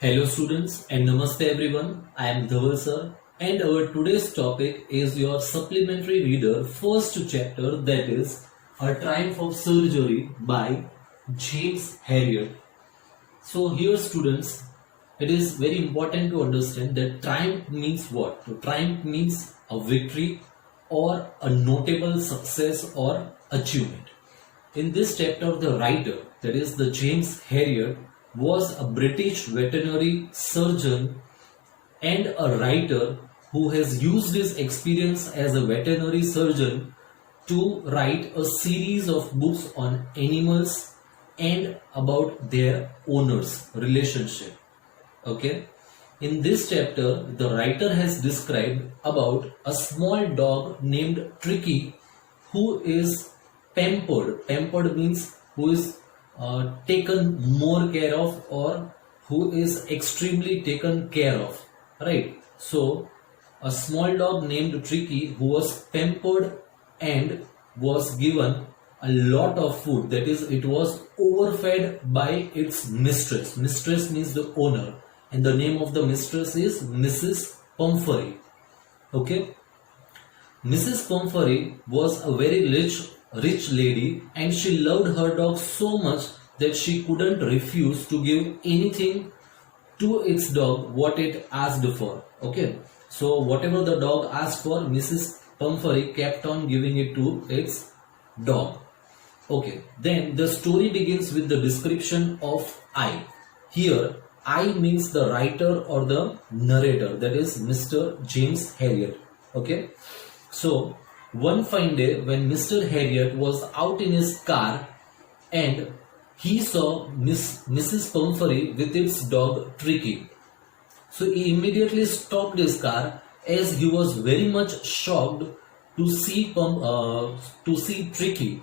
Hello students and namaste everyone. I am Dhaval sir and our today's topic is your supplementary reader first chapter, that is A Triumph of Surgery by James Herriot. So here students, it is very important to understand that triumph means what? So triumph means a victory or a notable success or achievement. In this chapter, the writer, that is the James Herriot, was a British veterinary surgeon and a writer who has used his experience as a veterinary surgeon to write a series of books on animals and about their owners' relationship. Okay. In this chapter, the writer has described about a small dog named Tricky who is pampered. Pampered means who is taken more care of or who is extremely taken care of. Right. So, a small dog named Tricky who was pampered and was given a lot of food. That is, it was overfed by its mistress. Mistress means the owner. And the name of the mistress is Mrs. Pumphrey. Okay. Mrs. Pumphrey was a very rich lady and she loved her dog so much that she couldn't refuse to give anything to its dog what it asked for. Okay. So whatever the dog asked for, Mrs. Pumphrey kept on giving it to its dog. Okay. Then the story begins with the description of I. Here I means the writer or the narrator, that is Mr. James Herriot. Okay. So one fine day when Mr. Herriot was out in his car and he saw Mrs. Pumphrey with its dog Tricky. So he immediately stopped his car as he was very much shocked to see Tricky,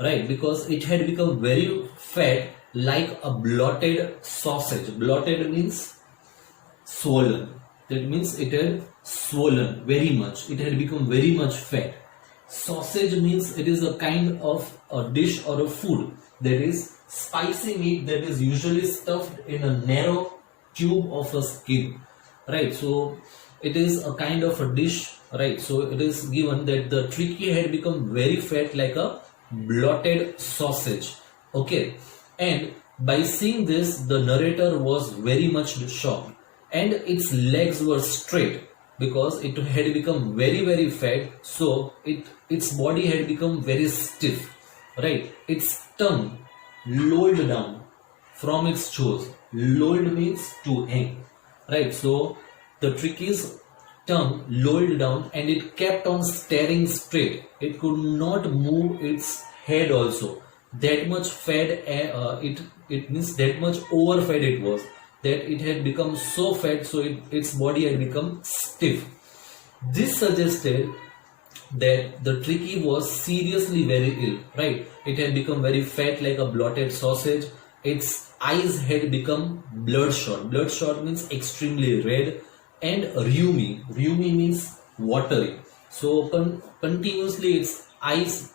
right? Because it had become very fat like a blotted sausage. Blotted means swollen. That means it had swollen very much. It had become very much fat. Sausage means it is a kind of a dish or a food that is spicy meat that is usually stuffed in a narrow tube of a skin, right? So it is a kind of a dish, right? So it is given that the Tricky had become very fat like a blotted sausage. Okay. And by seeing this, the narrator was very much shocked and its legs were straight because it had become very fat. So its body had become very stiff, right? Its tongue lolled down from its jaws. Lolled means to hang, right? So the Tricky's tongue lolled down and it kept on staring straight. It could not move its head also. That much fed, it means that much overfed it was, that it had become so fat, so its body had become stiff. This suggested that the Tricky was seriously very ill, right? It had become very fat like a blotted sausage. Its eyes had become bloodshot. Bloodshot means extremely red, and rheumy. Rheumy means watery. So continuously its eyes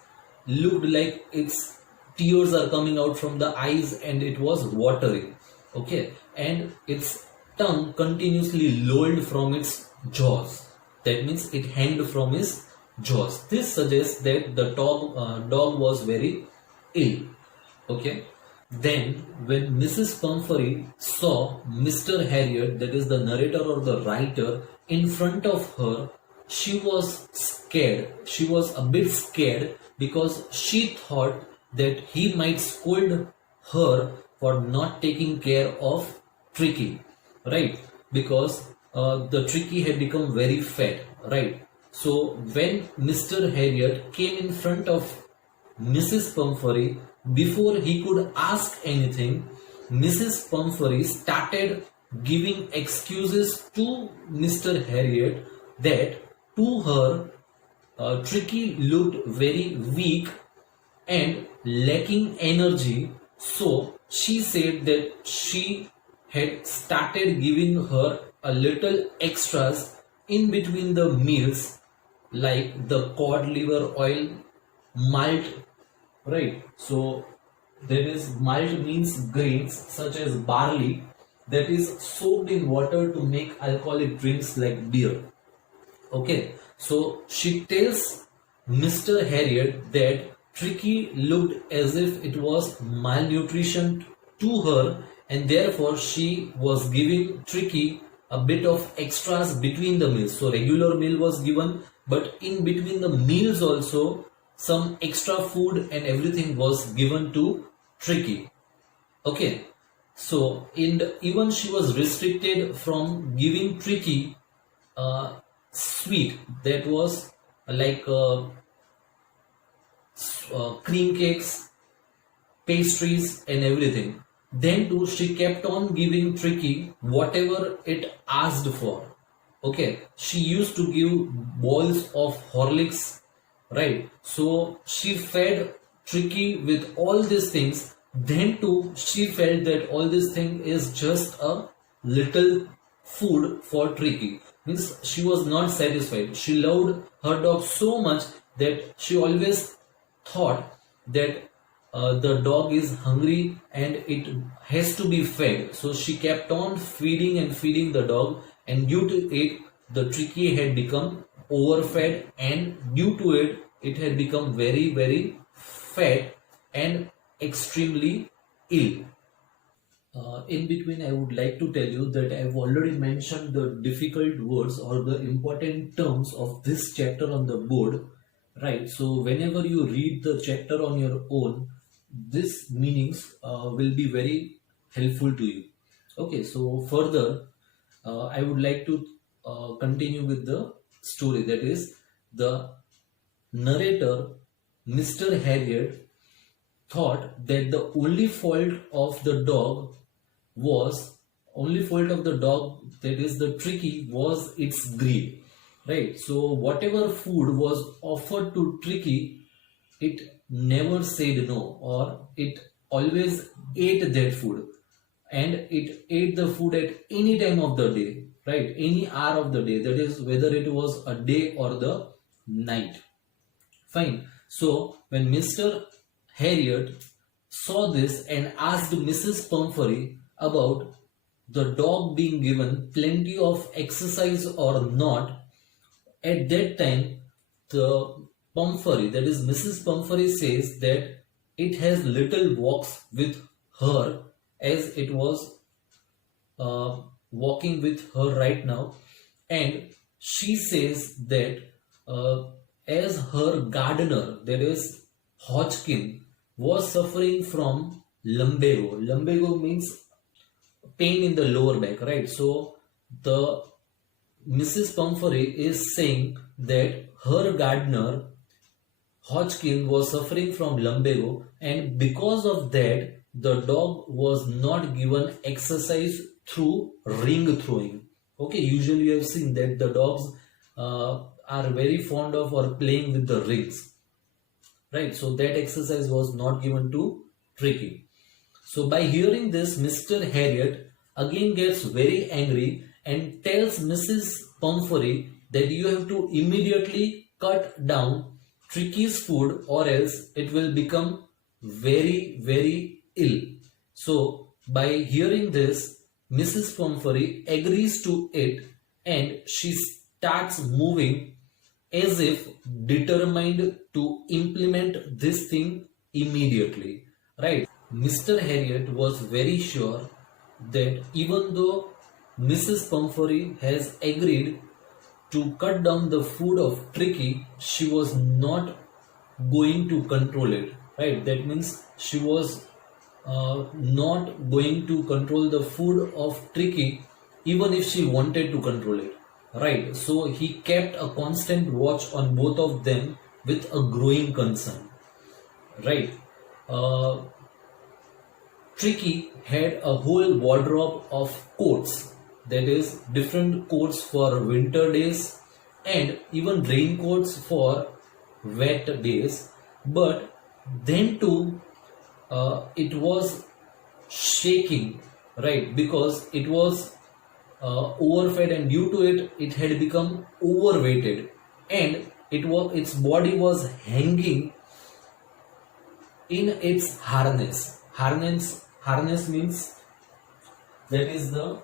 looked like its tears are coming out from the eyes and it was watery. Okay. And its tongue continuously lolled from its jaws. That means it hanged from its jaws. This suggests that the dog was very ill. Okay. Then when Mrs. Pumphrey saw Mr. Herriot, that is the narrator or the writer, in front of her, she was scared. She was a bit scared because she thought that he might scold her for not taking care of Tricky, right? Because the Tricky had become very fat, right? So when Mr. Herriot came in front of Mrs. Pumphrey, before he could ask anything, Mrs. Pumphrey started giving excuses to Mr. Herriot that to her Tricky looked very weak and lacking energy. So she said that she had started giving her a little extras in between the meals, like the cod liver oil, malt, right? So there is malt means grains such as barley, that is soaked in water to make alcoholic drinks like beer. Okay, so she tells Mr. Harriet that Tricky looked as if it was malnutrition to her, and therefore she was giving Tricky a bit of extras between the meals. So regular meal was given, but in between the meals also some extra food and everything was given to Tricky. Okay, so even she was restricted from giving Tricky sweet, that was like cream cakes, pastries and everything. Then too she kept on giving Tricky whatever it asked for. Okay, she used to give boils of Horlicks, right? So she fed Tricky with all these things. Then too she felt that all this thing is just a little food for Tricky. Means she was not satisfied. She loved her dog so much that she always thought that the dog is hungry and it has to be fed. So she kept on feeding and feeding the dog, and due to it, the Tricky had become overfed, and due to it, it had become very fat and extremely ill. In between, I would like to tell you that I've already mentioned the difficult words or the important terms of this chapter on the board, right? So whenever you read the chapter on your own, these meanings will be very helpful to you. Okay, so further, I would like to continue with the story. That is, the narrator, Mr. Harriet, thought that the only fault of the dog, that is the Tricky, was its greed, right? So whatever food was offered to Tricky, it never said no, or it always ate that food, and it ate the food at any time of the day, right? Any hour of the day, that is whether it was a day or the night. Fine. So when Mr. Harriet saw this and asked Mrs. Pumphrey about the dog being given plenty of exercise or not, at that time the Pumphrey, that is Mrs. Pumphrey, says that it has little walks with her, as it was walking with her right now, and she says that as her gardener, that is Hodgkin, was suffering from lumbago. Lumbago means pain in the lower back, right? So the Mrs. Pumphrey is saying that her gardener Hodgkin was suffering from lumbago, and because of that the dog was not given exercise through ring throwing. Okay, usually you have seen that the dogs are very fond of or playing with the rings, right? So that exercise was not given to Tricky. So by hearing this, Mr. Harriet again gets very angry and tells Mrs. Pumphrey that you have to immediately cut down Tricky's food, or else it will become very ill. So by hearing this, Mrs. Pumphrey agrees to it, and she starts moving as if determined to implement this thing immediately, right? Mr. Harriet was very sure that even though Mrs. Pumphrey has agreed to cut down the food of Tricky, she was not going to control it, right? That means she was not going to control the food of Tricky even if she wanted to control it, right? So he kept a constant watch on both of them with a growing concern, right? Tricky had a whole wardrobe of coats, that is different coats for winter days and even raincoats for wet days, but then too it was shaking, right? Because it was overfed, and due to it, it had become overweighted, and its body was hanging in its harness. Harness means that is the,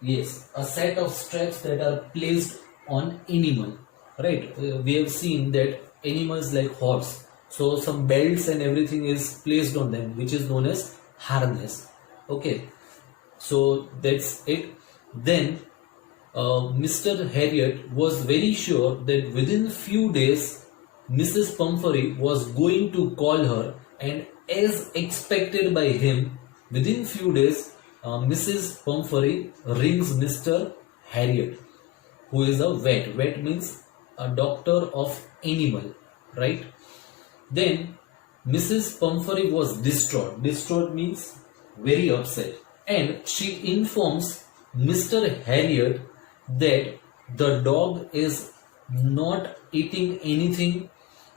yes, a set of straps that are placed on animal, right? We have seen that animals like horse, so some belts and everything is placed on them, which is known as harness. Okay, so that's it. Then Mr. Harriet was very sure that within few days Mrs. Pumphrey was going to call her, and as expected by him, within few days Mrs. Pumphrey rings Mr. Harriet, who is a vet. Vet means a doctor of animal, right? Then Mrs. Pumphrey was distraught. Distraught means very upset, and she informs Mr. Harriet that the dog is not eating anything,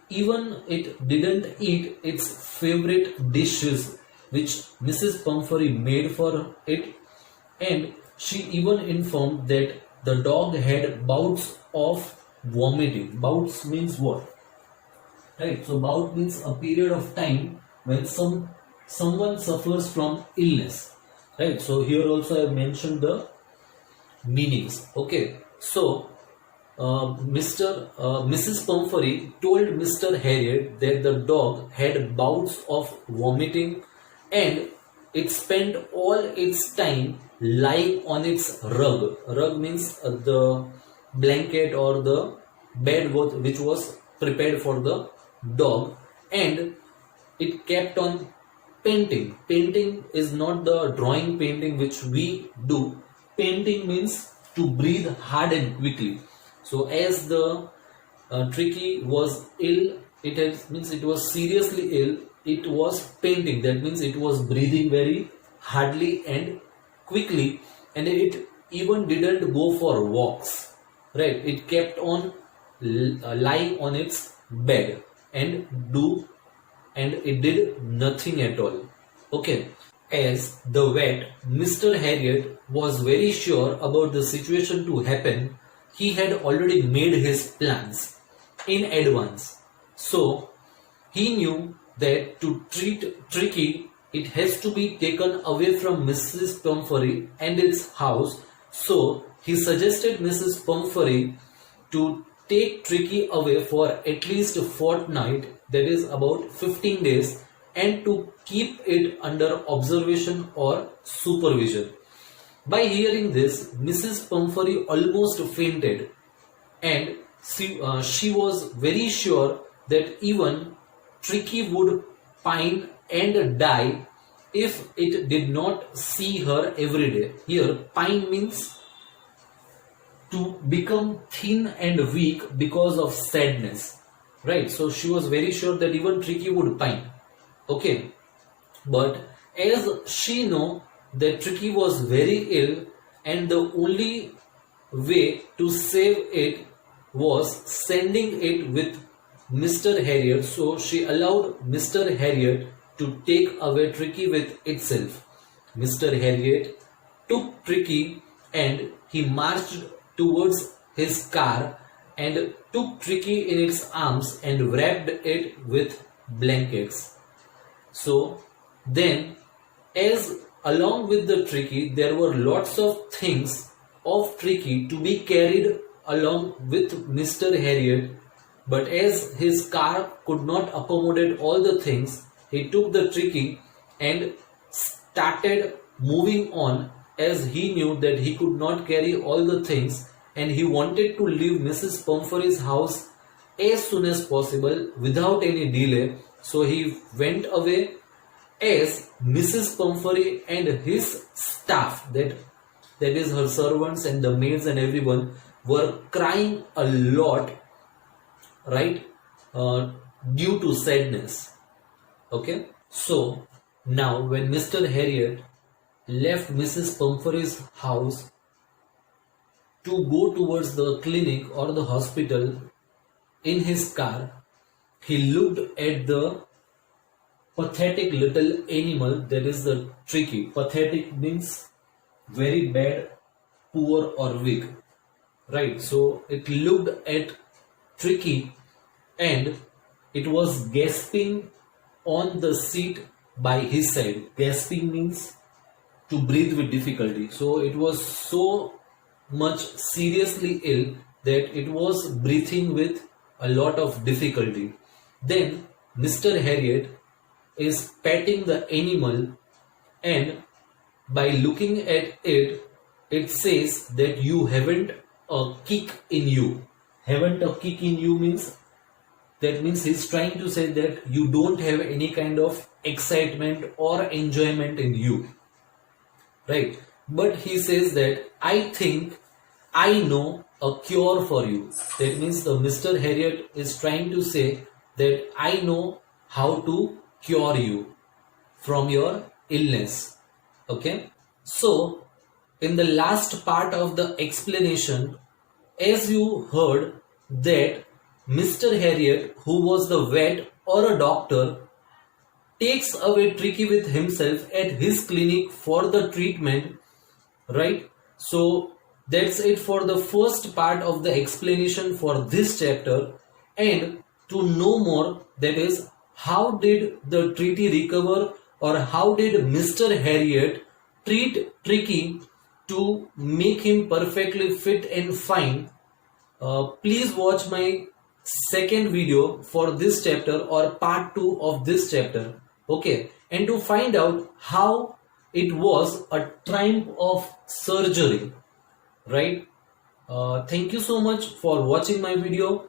even it didn't eat its favorite dishes which Mrs. Pumphrey made for it, and she even informed that the dog had bouts of vomiting. Bouts means what? Right, so bout means a period of time when someone suffers from illness. Right, so here also I have mentioned the meanings. Okay, so Mrs. Pumphrey told Mr. Harriet that the dog had bouts of vomiting, and it spent all its time lying on its rug. Rug means the blanket or the bed which was prepared for the dog, and it kept on painting. Painting is not the drawing painting which we do. Painting means to breathe hard and quickly. So as the Tricky was ill, means it was seriously ill, it was painting. That means it was breathing very hardly and quickly, and it even didn't go for walks. Right? It kept on lying on its bed and it did nothing at all. Okay. As the vet, Mr. Harriet was very sure about the situation to happen. He had already made his plans in advance. So he knew that to treat Tricky, it has to be taken away from Mrs. Pumphrey and its house. So he suggested Mrs. Pumphrey to take Tricky away for at least a fortnight, that is about 15 days, and to keep it under observation or supervision. By hearing this, Mrs. Pumphrey almost fainted, and she was very sure that even Tricky would pine and die if it did not see her every day. Here, pine means to become thin and weak because of sadness, right? So she was very sure that even Tricky would pine. Okay, but as she knew that Tricky was very ill, and the only way to save it was sending it with Mr. Harriet, so she allowed Mr. Harriet to take away Tricky with itself. Mr. Harriet took Tricky and he marched towards his car and took Tricky in its arms and wrapped it with blankets. So then, as along with the Tricky, there were lots of things of Tricky to be carried along with Mr. Harriet, but as his car could not accommodate all the things, he took the Tricky and started moving on, as he knew that he could not carry all the things and he wanted to leave Mrs. Pumphrey's house as soon as possible without any delay. So he went away, as Mrs. Pumphrey and his staff, that is her servants and the maids and everyone, were crying a lot, right, due to sadness. Okay, so now when Mr. Harriet left Mrs. Pumphrey's house to go towards the clinic or the hospital in his car, he looked at the pathetic little animal, that is the Tricky. Pathetic means very bad, poor or weak, right? So it looked at Tricky and it was gasping on the seat by his side. Gasping means to breathe with difficulty. So it was so much seriously ill that it was breathing with a lot of difficulty. Then Mr. Harriet is petting the animal, and by looking at it, it says that you haven't a kick in you. Haven't a kick in you means, that means he's trying to say that you don't have any kind of excitement or enjoyment in you, right? But he says that I think I know a cure for you. That means the Mr. Harriet is trying to say that I know how to cure you from your illness. Okay, so in the last part of the explanation, as you heard that Mr. Harriet, who was the vet or a doctor, takes away Tricky with himself at his clinic for the treatment, right? So that's it for the first part of the explanation for this chapter. And to know more, that is, how did the treaty recover, or how did Mr. Harriet treat Tricky to make him perfectly fit and fine, please watch my second video for this chapter, or part 2 of this chapter. Okay, and to find out how it was a triumph of surgery, right? Thank you so much for watching my video.